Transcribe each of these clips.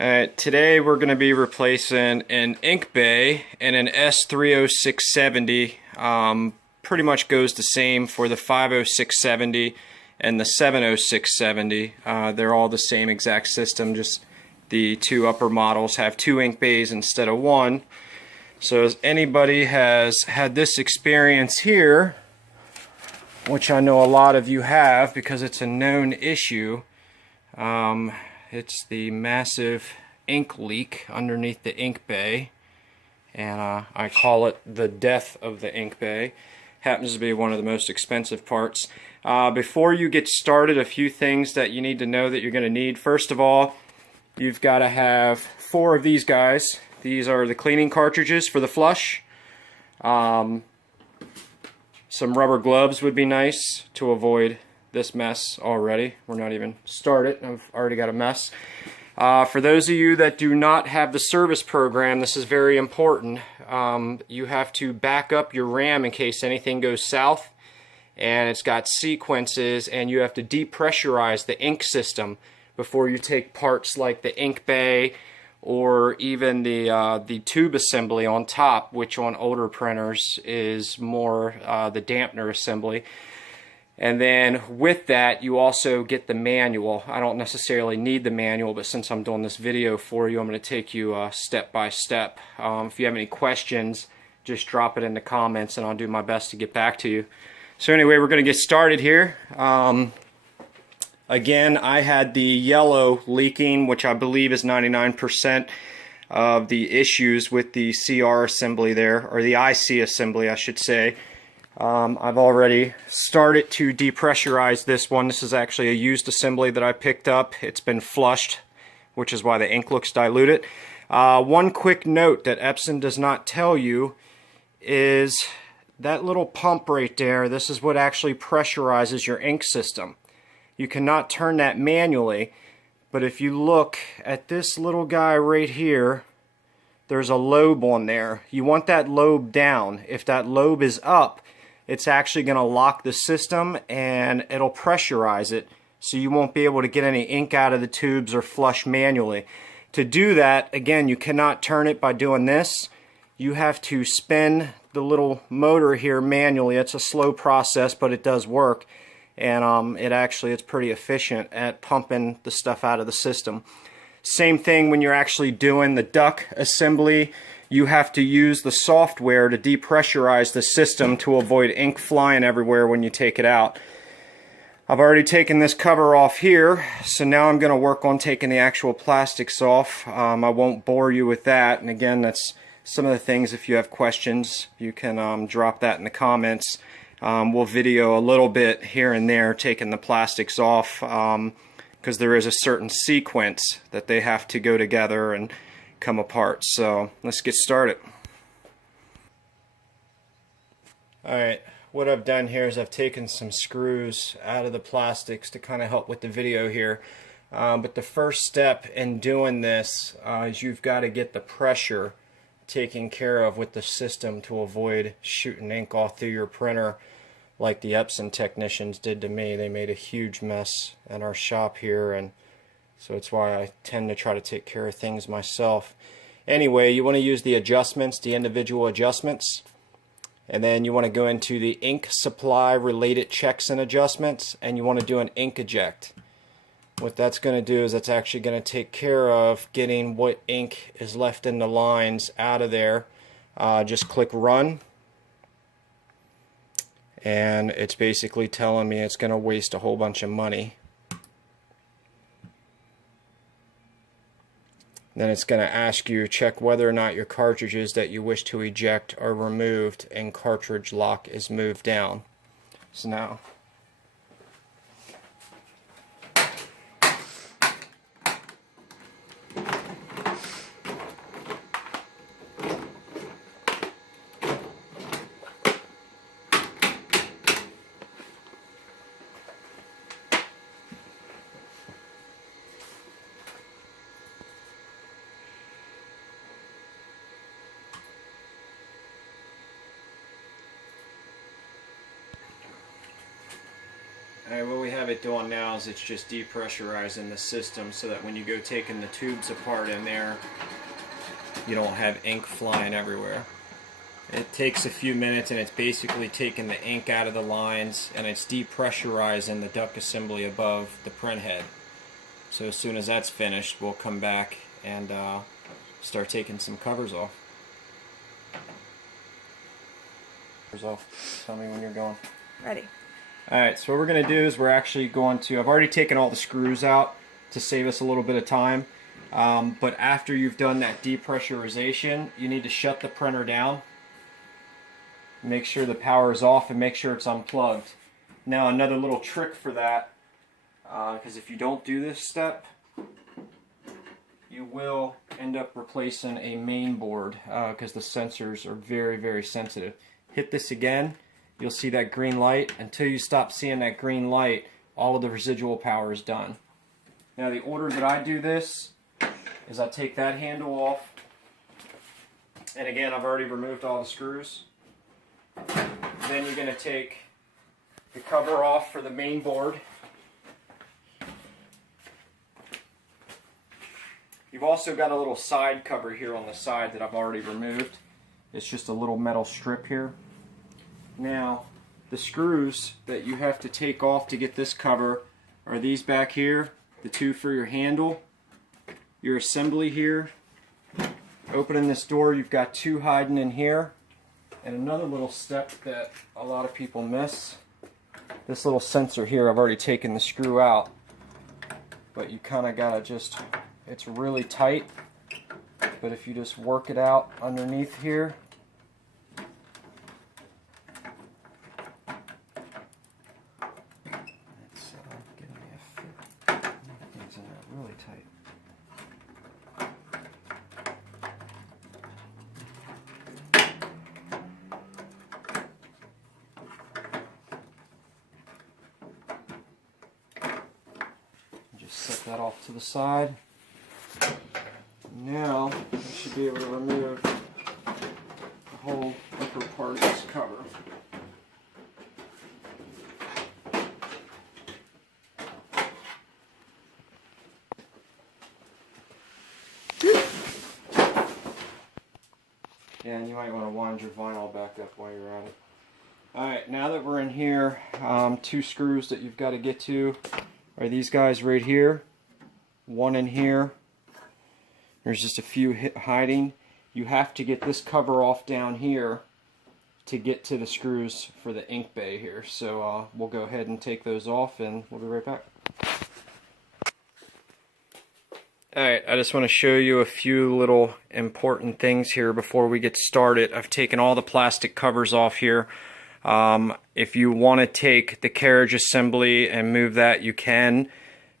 Alright, today we're going to be replacing an Inkbay and an S30670. Pretty much goes the same for the 50670 and the 70670. They're all the same exact system, just the two upper models have two Inkbays instead of one. So as anybody has had this experience here, which I know a lot of you have because it's a known issue, it's the massive ink leak underneath the Inkbay, and I call it the death of the Inkbay. Happens to be one of the most expensive parts. Before you get started, a few things that you need to know that you're going to need. First of all, you've got to have 4 of these guys. These are the cleaning cartridges for the flush. Some rubber gloves would be nice to avoid this mess already. We're not even started. I've already got a mess. For those of you that do not have the service program, this is very important. You have to back up your RAM in case anything goes south, and it's got sequences, and you have to depressurize the ink system before you take parts like the Inkbay or even the tube assembly on top, which on older printers is more the dampener assembly. And then with that, you also get the manual. I don't necessarily need the manual, but since I'm doing this video for you, I'm going to take you step by step. If you have any questions, just drop it in the comments and I'll do my best to get back to you. So anyway, we're going to get started here. Again, I had the yellow leaking, which I believe is 99% of the issues with the CR assembly there, or the IC assembly, I should say. I've already started to depressurize this one. This is actually a used assembly that I picked up. It's been flushed, which is why the ink looks diluted. One quick note that Epson does not tell you is that little pump right there, this is what actually pressurizes your ink system. You cannot turn that manually, but if you look at this little guy right here, there's a lobe on there. You want that lobe down. If that lobe is up, it's actually going to lock the system and it'll pressurize it, so you won't be able to get any ink out of the tubes or flush manually. To do that, again, you cannot turn it by doing this. You have to spin the little motor here manually. It's a slow process, but it does work, and it's pretty efficient at pumping the stuff out of the system. Same thing when you're actually doing the Duct assembly. You have to use the software to depressurize the system to avoid ink flying everywhere when you take it out. I've already taken this cover off here, so now I'm going to work on taking the actual plastics off. I won't bore you with that, and again, that's some of the things. If you have questions, you can drop that in the comments. We'll video a little bit here and there taking the plastics off, because there is a certain sequence that they have to go together and come apart. So let's get started. Alright, what I've done here is I've taken some screws out of the plastics to kind of help with the video here. But the first step in doing this is you've got to get the pressure taken care of with the system to avoid shooting ink off through your printer like the Epson technicians did to me. They made a huge mess in our shop here, and so it's why I tend to try to take care of things myself. Anyway, you want to use the adjustments, the individual adjustments, and then you want to go into the ink supply related checks and adjustments, and you want to do an ink eject. What that's going to do is that's actually going to take care of getting what ink is left in the lines out of there. Just click run, and it's basically telling me it's going to waste a whole bunch of money. Then it's going to ask you, check whether or not your cartridges that you wish to eject are removed and cartridge lock is moved down. So now Alright, what we have it doing now is it's just depressurizing the system so that when you go taking the tubes apart in there, you don't have ink flying everywhere. It takes a few minutes and it's basically taking the ink out of the lines and it's depressurizing the duct assembly above the printhead. So as soon as that's finished, we'll come back and start taking some covers off. Tell me when you're going. Ready. Alright, so what we're going to do is we're actually going to, I've already taken all the screws out to save us a little bit of time, but after you've done that depressurization, you need to shut the printer down, make sure the power is off, and make sure it's unplugged. Now another little trick for that, because if you don't do this step, you will end up replacing a main board because the sensors are very, very sensitive. Hit this again. You'll see that green light. Until you stop seeing that green light, all of the residual power is done. Now the order that I do this is I take that handle off, and again I've already removed all the screws. Then you're going to take the cover off for the main board. You've also got a little side cover here on the side that I've already removed. It's just a little metal strip here. Now, the screws that you have to take off to get this cover are these back here, the two for your handle, your assembly here. Opening this door, you've got two hiding in here. And another little step that a lot of people miss, this little sensor here, I've already taken the screw out, but you kind of got to just, it's really tight, but if you just work it out underneath here, really tight. Just set that off to the side. Now I should be able to remove the whole upper part of this cover. Yeah, and you might want to wind your vinyl back up while you're at it. Alright, now that we're in here, two screws that you've got to get to are these guys right here. One in here. There's just a few hiding. You have to get this cover off down here to get to the screws for the Inkbay here. So we'll go ahead and take those off and we'll be right back. Alright, I just want to show you a few little important things here before we get started. I've taken all the plastic covers off here. If you want to take the carriage assembly and move that, you can,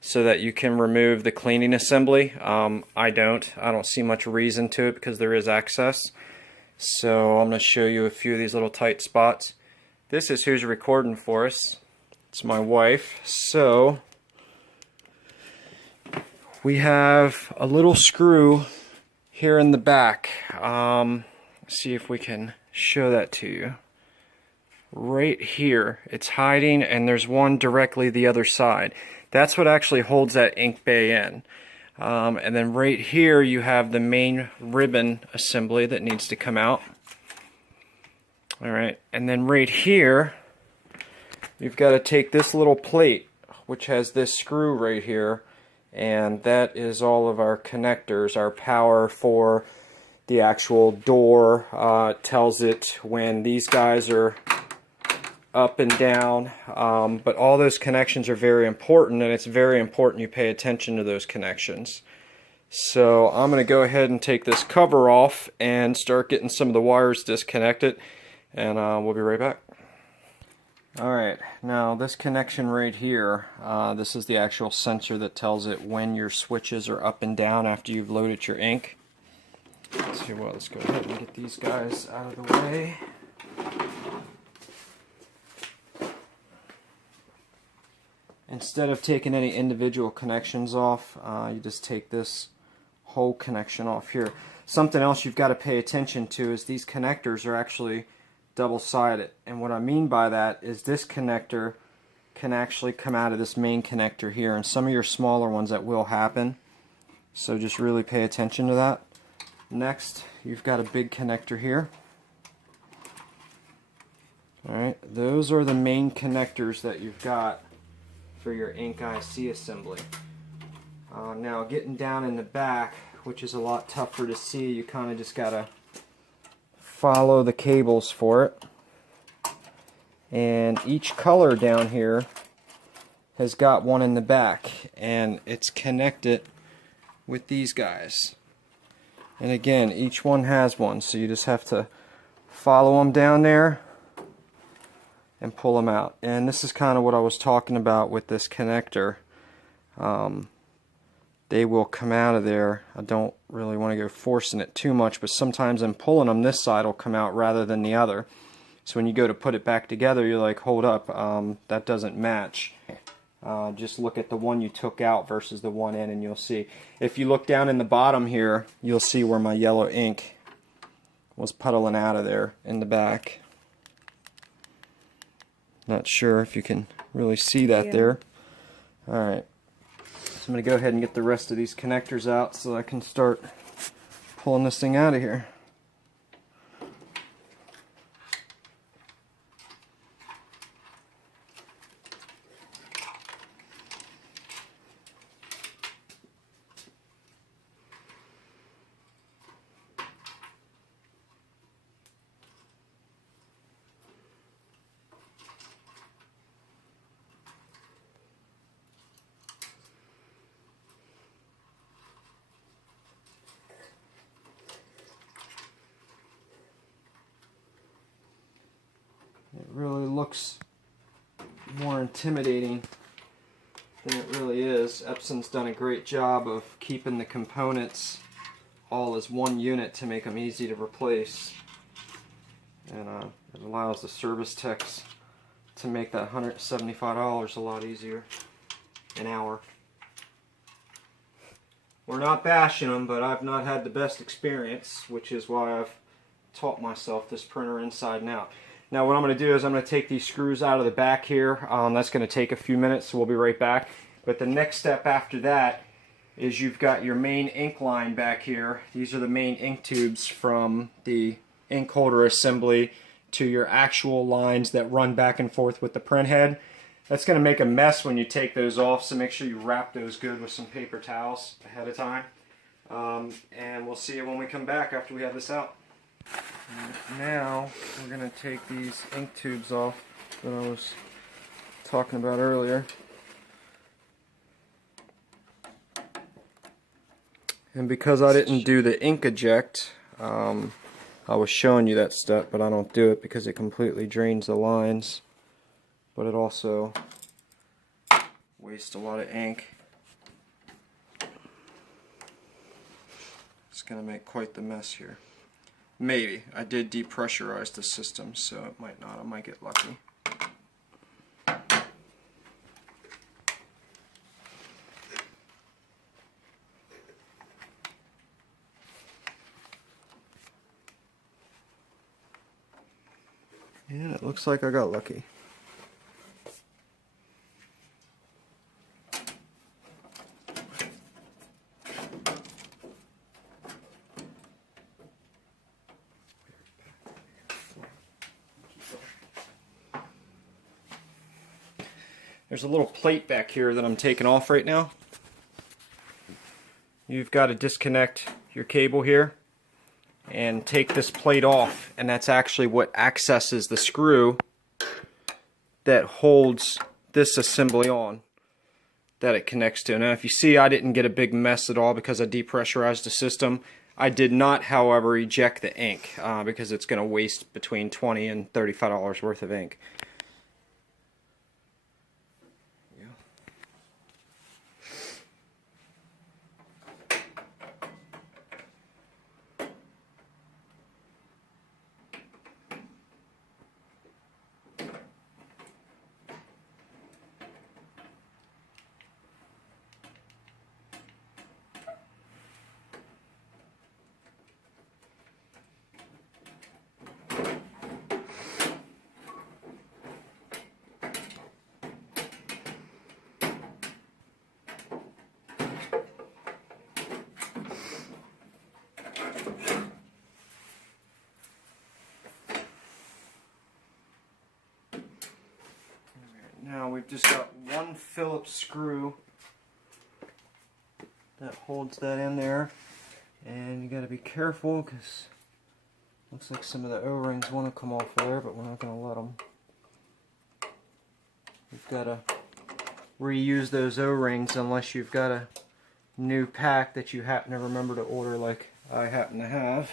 so that you can remove the cleaning assembly. I don't see much reason to it because there is access. So I'm going to show you a few of these little tight spots. This is who's recording for us. It's my wife. So we have a little screw here in the back. Let's see if we can show that to you. Right here, it's hiding, and there's one directly the other side. That's what actually holds that Inkbay in. And then right here you have the main ribbon assembly that needs to come out. Alright, and then right here you've got to take this little plate, which has this screw right here, and that is all of our connectors, our power for the actual door. Tells it when these guys are up and down, but all those connections are very important, and it's very important you pay attention to those connections. So I'm going to go ahead and take this cover off and start getting some of the wires disconnected, and we'll be right back. Alright, now this connection right here, this is the actual sensor that tells it when your switches are up and down after you've loaded your ink. Let's see, well, let's go ahead and get these guys out of the way. Instead of taking any individual connections off, you just take this whole connection off here. Something else you've got to pay attention to is these connectors are actually double-sided, and what I mean by that is this connector can actually come out of this main connector here, and some of your smaller ones that will happen, so just really pay attention to that. Next, you've got a big connector here. Alright, those are the main connectors that you've got for your Ink IC assembly. Now getting down in the back, which is a lot tougher to see, you kind of just gotta follow the cables for it. And each color down here has got one in the back, and it's connected with these guys. And again, each one has one, so you just have to follow them down there and pull them out. And this is kind of what I was talking about with this connector. They will come out of there. I don't really want to go forcing it too much, but sometimes I'm pulling them, this side will come out rather than the other. So when you go to put it back together, you're like, hold up, that doesn't match. Just look at the one you took out versus the one in, and you'll see. If you look down in the bottom here, you'll see where my yellow ink was puddling out of there in the back. Not sure if you can really see that there. Alright, so I'm going to go ahead and get the rest of these connectors out so I can start pulling this thing out of here. It really looks more intimidating than it really is. Epson's done a great job of keeping the components all as one unit to make them easy to replace. And it allows the service techs to make that $175 a lot easier an hour. We're not bashing them, but I've not had the best experience, which is why I've taught myself this printer inside and out. Now what I'm going to do is I'm going to take these screws out of the back here. That's going to take a few minutes, so we'll be right back. But the next step after that is you've got your main ink line back here. These are the main ink tubes from the ink holder assembly to your actual lines that run back and forth with the printhead. That's going to make a mess when you take those off, so make sure you wrap those good with some paper towels ahead of time. And we'll see you when we come back after we have this out. Now we're going to take these ink tubes off that I was talking about earlier. And because I didn't do the ink eject, I was showing you that step, but I don't do it because it completely drains the lines. But it also wastes a lot of ink. It's going to make quite the mess here. Maybe. I did depressurize the system, so it might not. I might get lucky. Yeah, it looks like I got lucky. There's a little plate back here that I'm taking off right now. You've got to disconnect your cable here and take this plate off, and that's actually what accesses the screw that holds this assembly on that it connects to. Now if you see, I didn't get a big mess at all because I depressurized the system. I did not, however, eject the ink because it's going to waste between $20 and $35 worth of ink. we've just got one Phillips screw that holds that in there, and you got to be careful because looks like some of the O-rings want to come off there, but we're not going to let them. You've got to reuse those O-rings unless you've got a new pack that you happen to remember to order, like I happen to have.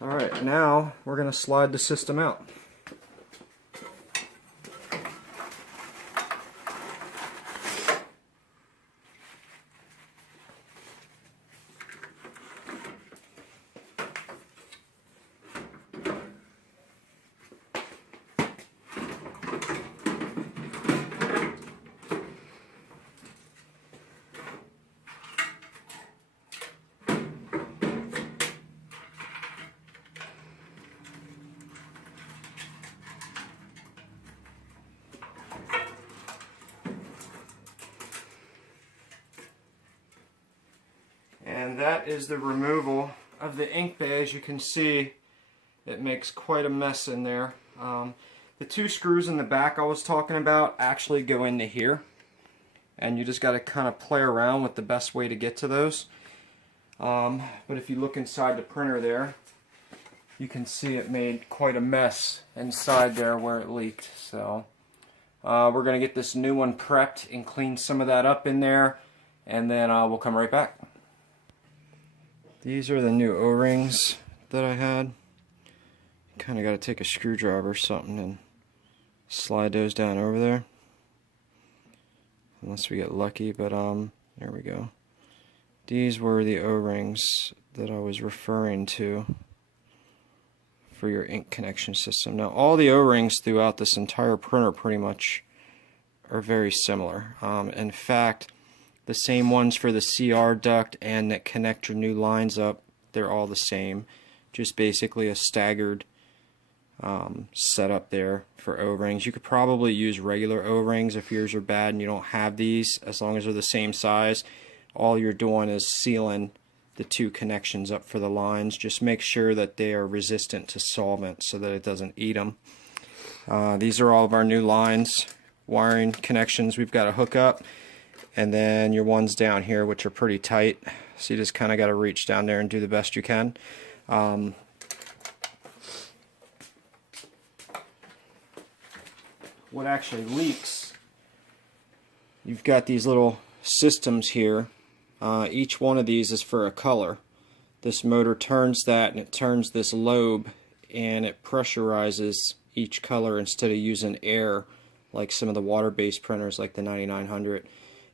Alright, now we're going to slide the system out. And that is the removal of the Inkbay. As you can see, it makes quite a mess in there. The two screws in the back I was talking about actually go into here, and you just got to kind of play around with the best way to get to those. But if you look inside the printer there, you can see it made quite a mess inside there where it leaked. So we're going to get this new one prepped and clean some of that up in there, and then we'll come right back. These are the new O-rings that I had. Kind of got to take a screwdriver or something and slide those down over there. Unless we get lucky, but there we go. These were the O-rings that I was referring to for your ink connection system. Now all the O-rings throughout this entire printer pretty much are very similar. In fact, the same ones for the CR duct and that connect your new lines up, they're all the same. Just basically a staggered setup there for O-rings. You could probably use regular O-rings if yours are bad and you don't have these, as long as they're the same size. All you're doing is sealing the two connections up for the lines. Just make sure that they are resistant to solvent so that it doesn't eat them. These are all of our new lines, wiring connections we've got to hook up. And then your ones down here, which are pretty tight, so you just kind of got to reach down there and do the best you can. What actually leaks, you've got these little systems here. Each one of these is for a color. This motor turns that, and it turns this lobe, and it pressurizes each color instead of using air like some of the water-based printers like the 9900.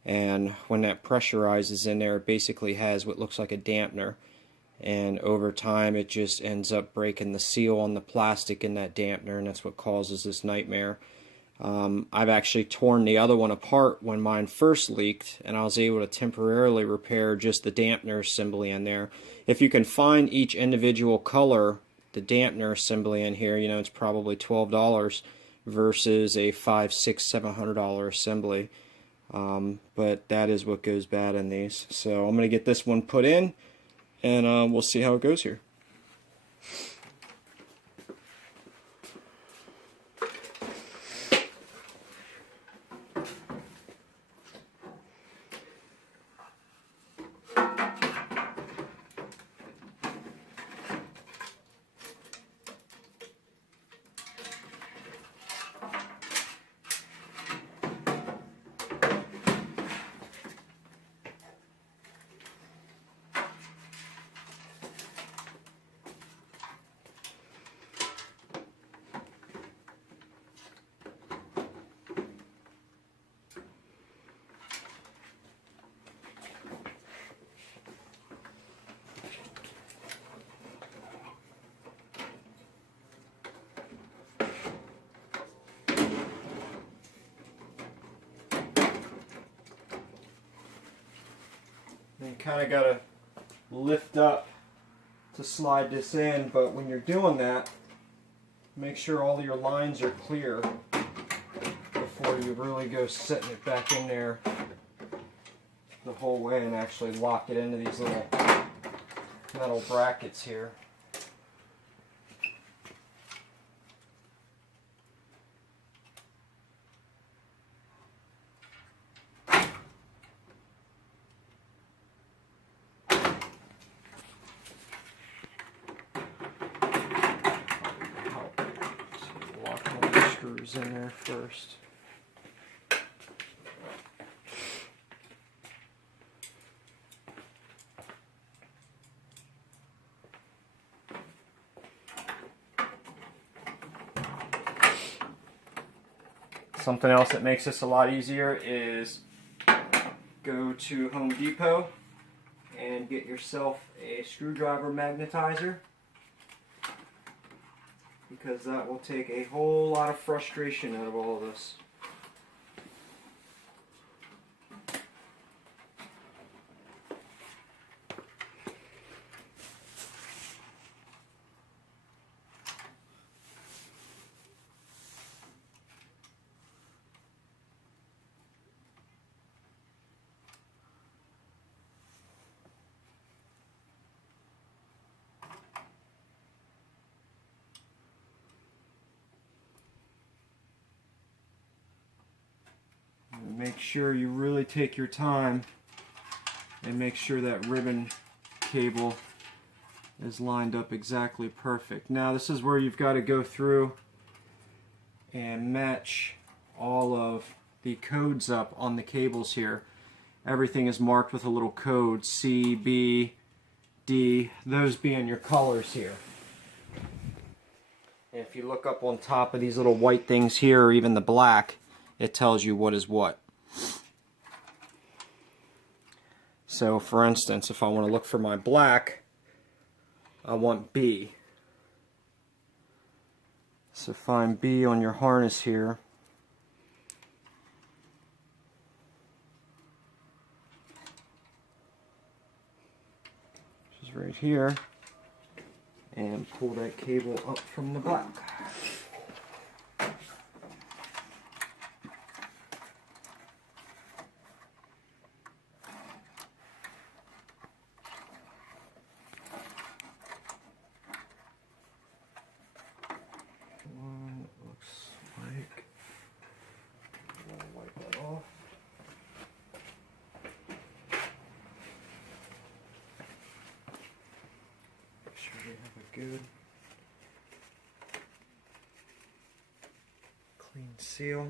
And when that pressurizes in there, it basically has what looks like a dampener, and over time it just ends up breaking the seal on the plastic in that dampener, and that's what causes this nightmare. I've actually torn the other one apart when mine first leaked, and I was able to temporarily repair just the dampener assembly in there. If you can find each individual color, the dampener assembly in here, you know, it's probably $12 versus a $500, $600, $700 assembly. But that is what goes bad in these. So I'm going to get this one put in, and we'll see how it goes here. You kind of got to lift up to slide this in, but when you're doing that, make sure all your lines are clear before you really go setting it back in there the whole way and actually lock it into these little metal brackets here. screws in there first. Something else that makes this a lot easier is go to Home Depot and get yourself a screwdriver magnetizer, because that will take a whole lot of frustration out of all of this. Make sure you really take your time and make sure that ribbon cable is lined up exactly perfect. Now this is where you've got to go through and match all of the codes up on the cables here. Everything is marked with a little code, C, B, D, those being your colors here. And if you look up on top of these little white things here, or even the black, it tells you what is what. So for instance, if I want to look for my black, I want B. So find B on your harness here. Which is right here. And pull that cable up from the black. Good clean seal.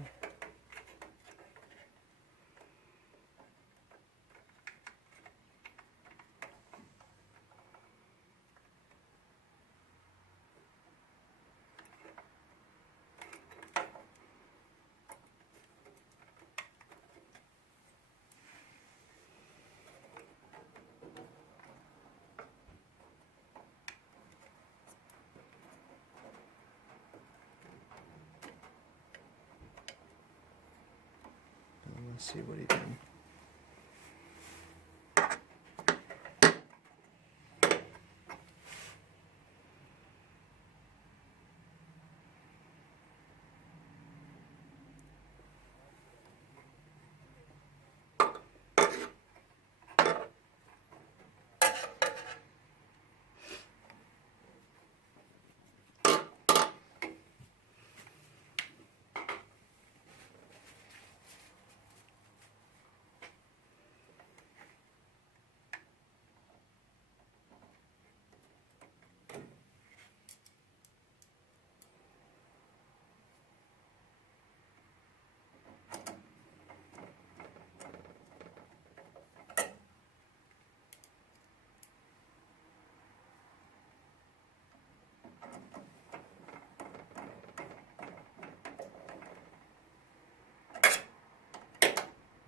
Let's see what he did.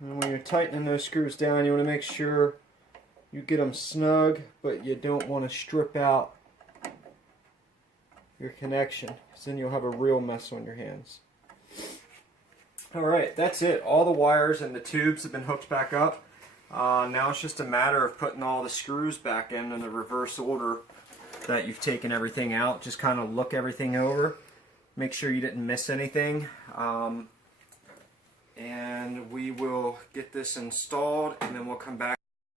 And when you're tightening those screws down, you want to make sure you get them snug, but you don't want to strip out your connection, because then you'll have a real mess on your hands. Alright, that's it. All the wires and the tubes have been hooked back up. Now it's just a matter of putting all the screws back in the reverse order that you've taken everything out. Just kind of look everything over. Make sure you didn't miss anything. And we will get this installed, and then we'll come back.